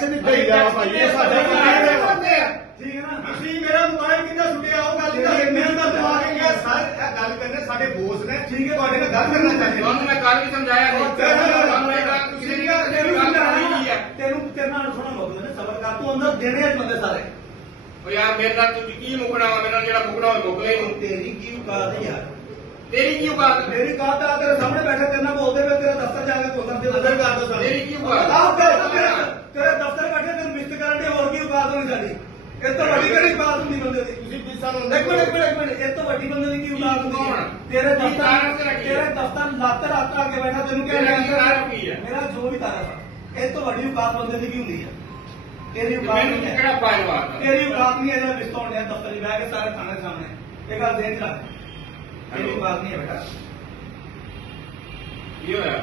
Tax ਦਿੱਤਾ ਹੀ ਗਿਆ ਭਾਈ, ਇਹ ਸਾਡਾ ਕੰਮ ਹੈ। ਠੀਕ ਹੈ ਨਾ। ਤੁਸੀਂ ਮੇਰਾ ਮੋਬਾਈਲ ਕਿੰਨਾ ਸੁੱਟਿਆ ਉਹ ਗੱਲ ਨਹੀਂ, ਮੈਂ ਤਾਂ ਦਵਾ ਕੇ ਗਿਆ ਸਰ, ਇਹ ਗੱਲ ਕਰਨੇ ਸਾਡੇ ਬੋਸ ਨੇ, ਠੀਕ ਹੈ, ਤੁਹਾਡੇ ਨਾਲ ਗੱਲ ਕਰਨਾ ਚਾਹੁੰਦੇ ਤੁਹਾਨੂੰ ਮੈਂ ਕੱਲ ਵੀ ਸਮਝਾਇਆ ਨਹੀਂ, ਤੁਹਾਨੂੰ ਇਹ ਗੱਲ ਤੁਸੀਂ ਨਹੀਂ ਗੱਲ ਤੈਨੂੰ ਤੇਰੇ ਨਾਲ ਸੁਣਾ ਮੁੱਕਦੇ ਨੇ, ਸਬਰ ਕਰ, ਤੂੰ ਅੰਦਰ ਦੇਣੇ ਆ ਬੰਦੇ ਸਾਰੇ। ਉਹ ਯਾਰ ਮੇਰੇ ਨਾਲ ਤੂੰ ਕੀ ਮੁਕਣਾ ਵਾ, ਮੇਰੇ ਨਾਲ ਜਿਹੜਾ ਮੁਕਣਾ ਹੋਵੇ ਮੁਕ ਲੈ ਨੂੰ। ਤੇਰੀ ਕੀ ਔਕਾਤ ਹੈ ਯਾਰ? ਤੇਰੀ ਕੀ ਔਕਾਤ? ਮੇਰੀ ਔਕਾਤ ਆ ਤੇਰੇ ਸਾਹਮਣੇ ਬੈਠੇ ਤੇਰੇ ਨਾਲ ਬੋਲਦੇ ਪਏ, ਤੇਰੇ ਦਫ਼ਤਰ ਜਾ ਕੇ ਬੋਲਣ ਦੇ ਅੰਦਰ ਕਰ ਦੋ ਸਰ। ਤੇਰੀ ਕੀ ਔਕਾਤ? ਆਹ ਤੇਰੇ ਦਫ਼ਤਰ ਬੈਠੇ ਤੈਨੂੰ ਮਿਸਤ ਕਰਨ ਦੇ, ਹੋਰ ਕੀ ਔਕਾਤ ਹੋਣੀ ਸਾਡੀ? ਇਹ ਤੋਂ ਵੱਡੀ ਕਿਹੜੀ ਔਕਾਤ ਹੁੰਦੀ ਬੰਦੇ ਦੀ? ਤੁਸੀਂ ਵੀ ਸਾਨੂੰ ਇੱਕ ਮਿੰਟ, ਇਹ ਤੋਂ ਵੱਡੀ ਬੰਦੇ ਦੀ ਕੀ ਔਕਾਤ ਹੁੰਦੀ ਹੈ? ਤੇਰੇ ਦਫ਼ਤਰ ਲੱਤ ਰੱਖ ਕੇ ਬੈਠਾ, ਤੈਨੂੰ ਮੇਰਾ ਜੋ ਵੀ ਤਾਰਾ ਸੀ, ਇਹ ਤੋਂ ਵੱਡੀ ਔਕਾਤ ਬੰਦੇ ਦੀ ਕੀ ਹੁੰਦੀ ਹੈ? ਤੇਰੀ ਔਕਾਤ ਮੈਨੂੰ ਨਹੀਂ ਕਿਹੜਾ ਹੈ, ਪਾਇਲ ਮਾਰਦਾ? ਤੇਰੀ ਔਕਾਤ ਨਹੀਂ ਹੈ ਇਹਦਾ ਵਿਸਤਾਉਣ ਦੇ ਦਫ਼ਤਰ 'ਚ ਬਹਿ ਕੇ ਸਾਰੇ ਥਾਣੇ ਦੇ ਸਾਹਮਣੇ। ਇਹ ਗੱਲ ਦੇਖ ਰੱਖ, ਤੇਰੀ ਔਕਾਤ ਨਹੀਂ ਹੈ ਬੇਟਾ। ਕੀ ਹੋਇਆ?